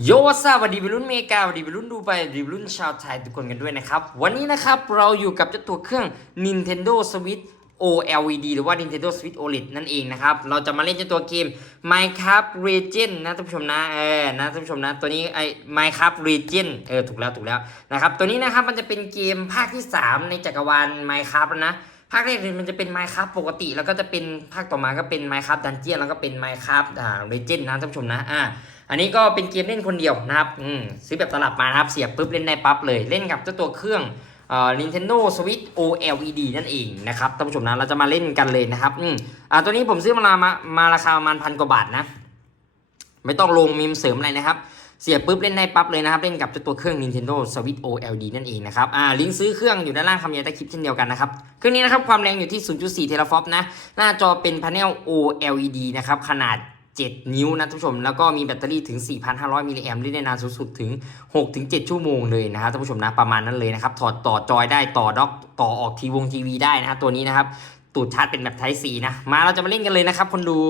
โยวัสวัสดีวัยรุ่นเมกาสวัสดีวัยรุ่นดูไปสวัสดีวัยรุ่นชาวไทยทุกคนกันด้วยนะครับ วันนี้นะครับเราอยู่กับเจ้าตัวเครื่อง Nintendo Switch OLED หรือว่า Nintendo Switch OLED นั่นเองนะครับ เราจะมาเล่นเจ้าตัวเกม Minecraft Legend นะท่านผู้ชมนะเออนะท่านผู้ชมนะตัวนี้ไอ้ Minecraft Legend เออถูกแล้วถูกแล้วนะครับตัวนี้นะครับมันจะเป็นเกมภาคที่ 3 ในจักรวาล Minecraft นะภาคแรกมันจะเป็น Minecraft ปกติ แล้วก็จะเป็นภาคต่อมาก็เป็น Minecraft Dungeon แล้วก็เป็น Minecraft อ่า Legend นะท่านผู้ชมนะอ่า อันนี้ก็เป็นเกมเล่นคนเดียวนะครับอืมซื้อแบบตลับมานะครับ เสียบปุ๊บเล่นได้ปั๊บเลย เล่นกับเจ้าตัวเครื่องเอ่อ Nintendo Switch OLED นั่นเองนะครับท่านผู้ชมนะเราจะมาเล่นกันเลยนะครับอืมอ่าตัวนี้ผมซื้อมามามาราคาประมาณพันกว่าบาทนะ ไม่ต้องลงมีมเสริมอะไรนะครับเสียบปุ๊บเล่นได้ปั๊บเลยนะครับ เล่นกับเจ้าตัวเครื่อง Nintendo Switch OLED นั่นเองนะครับอ่าลิงก์ซื้อเครื่องอยู่ด้านล่างคำบรรยายใต้คลิปเช่นเดียวกันนะครับ เครื่องนี้นะครับ ความแรงอยู่ที่ 0.4 เทราฟลอปนะ หน้าจอเป็นพาเนล OLED นะครับ ขนาด 7 นิ้วนะท่านผู้ชม แล้วก็มีแบตเตอรี่ถึง 4,500 มิลลิแอมป์เล่นได้นานสูงสุดถึง 6-7 ชั่วโมงเลยนะครับท่านผู้ชมนะประมาณนั้นเลยนะครับถอดต่อจอยได้ต่อด็อกต่อออกทีวงทีวีได้นะครับตัวนี้นะครับตูดชาร์จเป็นแบบ Type C นะมาเราจะมาเล่นกันเลยนะครับคนดู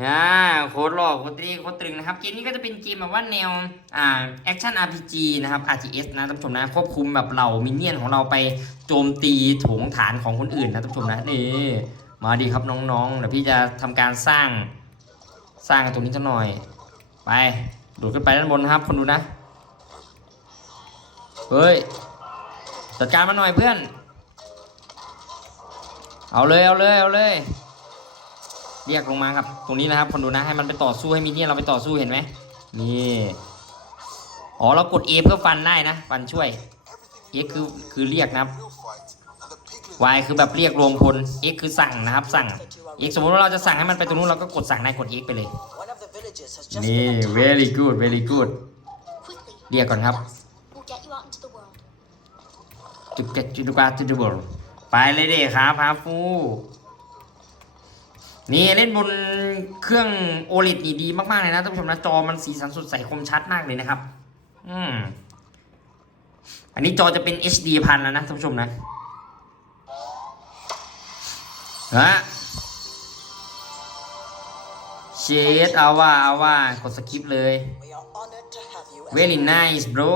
อ่าโคตรหล่อโคตรเท่โคตรตรึงนะครับเกมนี้ก็จะเป็นเกมแบบว่าแนวอ่าแอคชั่น RPG นะครับ RTS นะท่านผู้ชมนะควบคุมแบบเหล่ามินเนี่ยนของเราไปโจมตีโถงฐานของคนอื่นนะท่านผู้ชมนะนี่มาดีครับน้องๆเดี๋ยวพี่จะทำการสร้าง สร้างตรงนี้สักหน่อย ไปโดดขึ้นไปด้านบนนะครับ คนดูนะ เฮ้ย จัดการมาหน่อยเพื่อน เอาเลยเอาเลยเอาเลย เรียกลงมาครับ ตรงนี้นะครับ คนดูนะให้มันไปต่อสู้ให้มีเนี่ยเราไปต่อสู้เห็นไหมนี่อ๋อเรากด A เพื่อฟันได้นะ ฟันช่วย X คือคือเรียกนะครับ Y คือแบบเรียกรวมพล X คือสั่งนะครับ สั่ง X สมมติว่าเราจะสั่งให้มันไปตรงนู้นเราก็กดสั่งได้กด X ไปเลย นี่ very good very good เรียกก่อนครับจุดเกจุดกาจุดเบลไปเลยเด็ครับพาฟูนี่เล่นบนเครื่อง OLED นี่ดีมากๆเลยนะท่านผู้ชมนะจอมันสีสันสดใสคมชัดมากเลยนะครับ อืมอันนี้จอจะเป็น HD พันแล้วนะท่านผู้ชมนะ ฮะเชดเอาว่าเอาว่ากดสกิปเลย very nice bro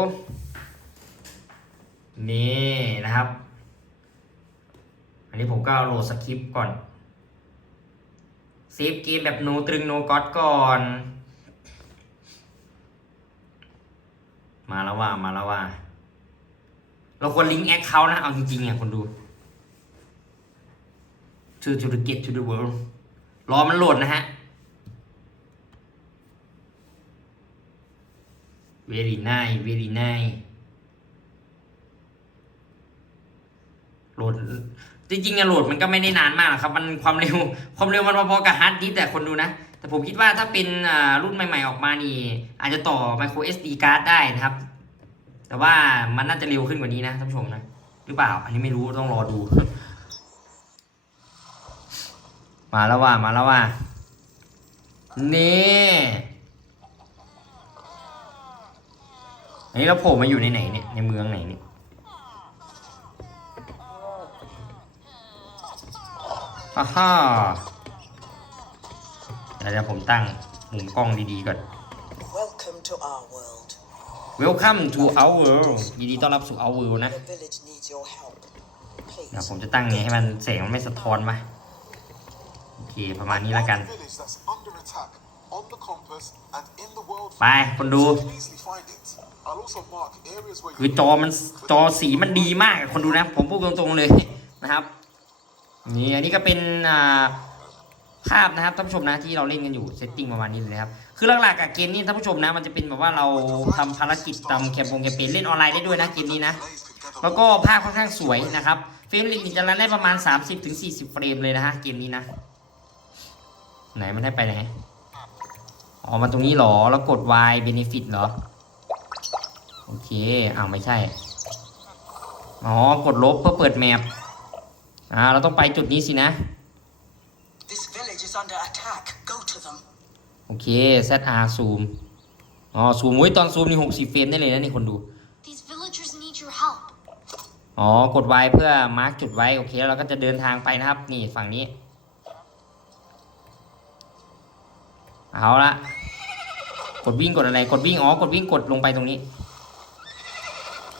นี่นะครับ อันนี้ผมก็โหลดสคริปต์ก่อนเซฟเกมแบบโนตรึงโนก็อดก่อน มาแล้วว่ามาแล้วว่า เราควรลิงก์แอคเคาท์นะ เอาจริงๆเนี่ยคนดู to to the get to the world รอมันโหลดนะฮะ very nice very nice โหลดจริงๆอะโหลดมันก็ไม่ได้นานมากหรอกครับ มันความเร็ว ความเร็วมันพอๆกับฮาร์ดดิสแต่คนดูนะ แต่ผมคิดว่าถ้าเป็นรุ่นใหม่ๆออกมานี่ อาจจะต่อ micro SD card ได้นะครับ แต่ว่ามันน่าจะเร็วขึ้นกว่านี้นะท่านผู้ชมนะ หรือเปล่า อันนี้ไม่รู้ต้องรอดู มาแล้วว่ามาแล้วว่า นี่อันนี้เราโผล่มาอยู่ในไหนเนี่ย ในเมืองไหนเนี่ย ฮ่าฮ่าเดี๋ยวผมตั้งมุมกล้องดีๆก่อน welcome to our world. Welcome to our world ยินดีต้อนรับสู่ our world นะ The village needs your help. นะ Please. ผมจะตั้งไงให้มันแสงมันไม่สะท้อนมาโอ เคประมาณนี้แล้วกัน ไปคนดู คือจอมันจอสีมันดีมากคนดูนะ ผมพูดตรงๆเลยนะครับ นี่อันนี้ก็เป็นภาพนะครับท่านผู้ชมนะที่เราเล่นกันอยู่เซตติ้งประมาณนี้เลยครับคือหลักๆกับเกมนี้ท่านผู้ชมนะ มันจะเป็นแบบว่าเราทำภารกิจตามแคมปงแคมเปญเล่นออนไลน์ได้ด้วยนะเกมนี้นะแล้วก็ภาพค่อนข้างสวยนะครับเฟรมเรทจะรันได้ประมาณ 30-40 เฟรมเลยนะฮะเกมนี้นะ ไหนมันให้ไปไหนอ๋อมาตรงนี้เหรอ แล้วกด Y benefit เหรอ โอเคอ้าวไม่ใช่ อ๋อ กดลบเพื่อเปิดแมปอ่า เราต้องไปจุดนี้สินะ This village is under attack. Go to them. โอเค ZR ซูมอ๋อ ซูมไว้ยตอนซูมนี่60เฟรมได้เลยนะนี่คนดู These villagers need your help. อ๋อ กด Y เพื่อมาร์กจุดไว้ โอเค แล้วเราก็จะเดินทางไปนะครับ นี่ฝั่งนี้ เอาละกดวิ่งกดอะไรกดวิ่งอ๋อกดวิ่งกดลงไปตรงนี้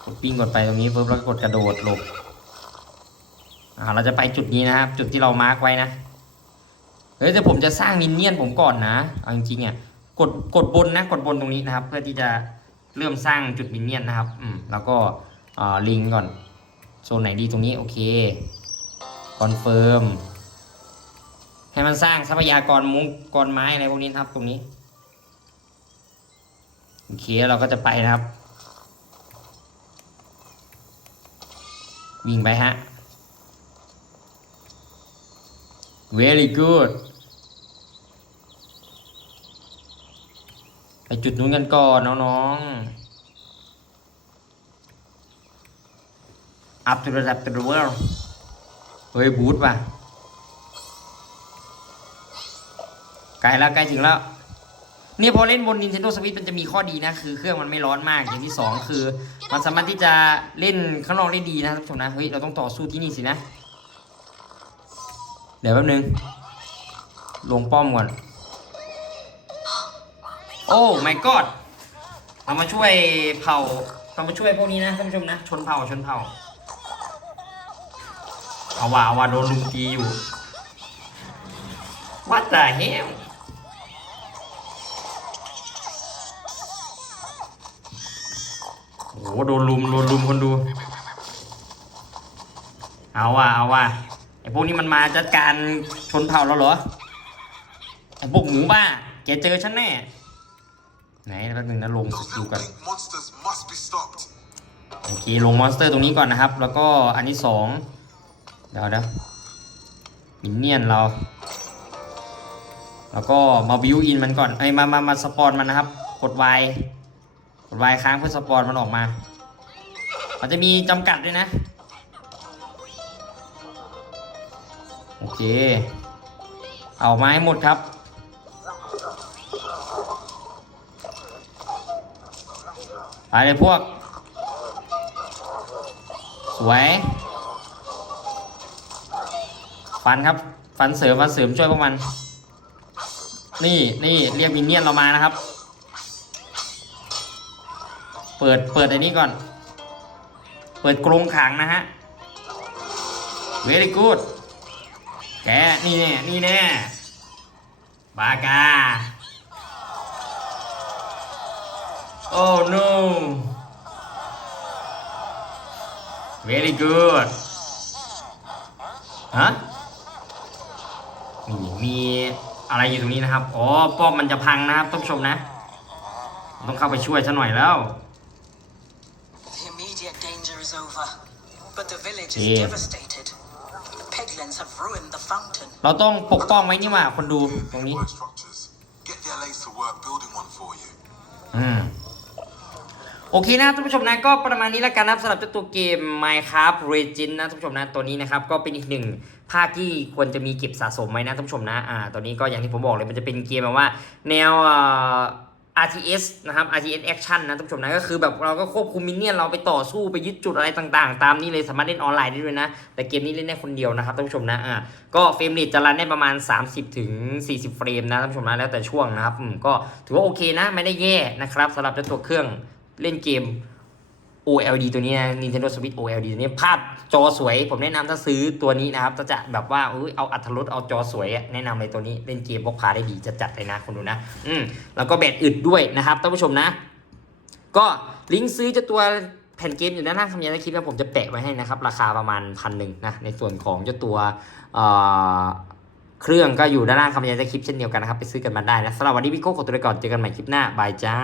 กดวิ่งกดไปตรงนี้ปุ๊บแล้วก็กดกระโดดหลบอ่าเราจะไปจุดนี้นะครับ จุดที่เรามาร์กไว้นะเฮ้ยแต่ผมจะสร้างมินเนี่ยนผมก่อนนะเอาจริงๆอะกดกดบนนะกดบนตรงนี้นะครับ เพื่อที่จะเริ่มสร้างจุดมินเนี่ยนนะครับอืมแล้วก็อ่าลิงก์ก่อนโซนไหนดีตรงนี้โอเคคอนเฟิร์ม ให้มันสร้างทรัพยากรมุงกรไม้อะไรพวกนี้ครับ ตรงนี้โอเคเราก็จะไปนะครับ วิ่งไปฮะ very good ไปจุดนู้นกันก่อนน้องๆ up to the up to the world เฮ้ยบูทป่ะ ใกล้แล้วใกล้ถึงแล้วเนี่ยพอเล่นบน Nintendo Switch มันจะมีข้อดีนะ คือเครื่องมันไม่ร้อนมากอย่างที่สองคือ มันสามารถที่จะเล่นข้างนอกได้ดีนะท่านผู้ชมนะเฮ้ยเราต้องต่อสู้ที่นี่สินะ เดี๋ยวแป๊บนึง ลงป้อมก่อน โอ้ my god เรามาช่วยเผ่าเรามาช่วยพวกนี้นะท่านผู้ชมนะ ชนเผ่าชนเผ่าเอาว่าเอาว่าโดนลุมตีอยู่ What the hell โอ้ โหโดนลุมโดนลุมคนดู เอาว่ะเอาว่ะไอพวกนี้มันมาจัดการชนเผ่าเราเหรอไอพวกหมูบ้าแกเจอฉันแน่ ไหนแป๊บนึงนะลงดูกันโอเคลงมอนสเตอร์ตรงนี้ก่อนนะครับ แล้วก็อันที่สองเดี๋ยวเดี๋ยวมินเนี่ยนเรา แล้วก็มาบิวอินมันก่อนเอ้มามามาสปอนมันนะครับ กด Y ก ด Y ค้างเพื่อสปอนมันออกมามันจะมีจำกัดด้วยนะ โอเค เอามาให้หมดครับ ไปเลยพวก สวย ฟันครับ ฟันเสริมฟันเสริมช่วยพวกมัน นี่นี่เรียกมินเนี่ยนเรามานะครับ เปิดเปิดไอ้นี้ก่อน เปิดกรงขังนะฮะ very good แกนี่แน่นี่แน่บากาโอ้ no very good ฮะนี่มีอะไรอยู่ตรงนี้นะครับ อ๋อ ป้อมมันจะพังนะครับท่านผู้ชมนะ ต้องเข้าไปช่วยซะหน่อยแล้ว เราต้องปกป้องไว้นี่หว่าคนดูตรงนี้ Work structures. Get the LAs to work building one for you. อืมโอเคนะท่านผู้ชมนะก็ประมาณนี้แล้วกันนะครับสำหรับเจ้าตัวเกม Minecraft Legend นะท่านผู้ชมนะตัวนี้นะครับก็เป็นอีกหนึ่งภาคที่ควรจะมีเก็บสะสมไว้นะท่านผู้ชมนะอ่าตัวนี้ก็อย่างที่ผมบอกเลยมันจะเป็นเกมแบบว่า แนวเอ่อ RTS นะครับ RTS Action นะท่านผู้ชมนะก็คือแบบเราก็ควบคุมมินเนี่ยนเราไปต่อสู้ไปยึดจุดอะไรต่างๆ ตามนี้เลยสามารถเล่นออนไลน์ได้ด้วยนะ แต่เกมนี้เล่นได้คนเดียวนะครับท่านผู้ชมนะอ่าก็เฟรมเรทจะรันได้ประมาณ 30ถึง40 เฟรมนะท่านผู้ชมนะแล้วแต่ช่วงนะครับอืมก็ถือว่าโอเคนะไม่ได้แย่นะครับสำหรับเจ้าตัวเครื่องเล่นเกม OLED ตัวนี้นะ Nintendo Switch OLED ตัวนี้ภาพจอสวย ผมแนะนำถ้าซื้อตัวนี้นะครับจะจะแบบว่าเอยเอาอัตรถรสเอาจอสวย แนะนำเลยตัวนี้เล่นเกมพกพาได้ดีจะจัดเลยนะคุณดูนะ อืมแล้วก็แบตอึดด้วยนะครับท่านผู้ชมนะ ก็ลิงก์ซื้อเจะตัวแผ่นเกมอยู่ด้านล่างคำยันคลิปนะผมจะแปะไว้ให้นะครับ ราคาประมาณพันหนึ่งนะในส่วนของเจ้าตัวเอ่อเครื่องก็อยู่ด้านล่างคำยันคลิปเช่นเดียวกันนะครับ ไปซื้อกันมาได้นะสำหรับวันนี้พี่โก้ขอตัวไปก่อนเจอกันใหม่คลิปหน้าบายจ้า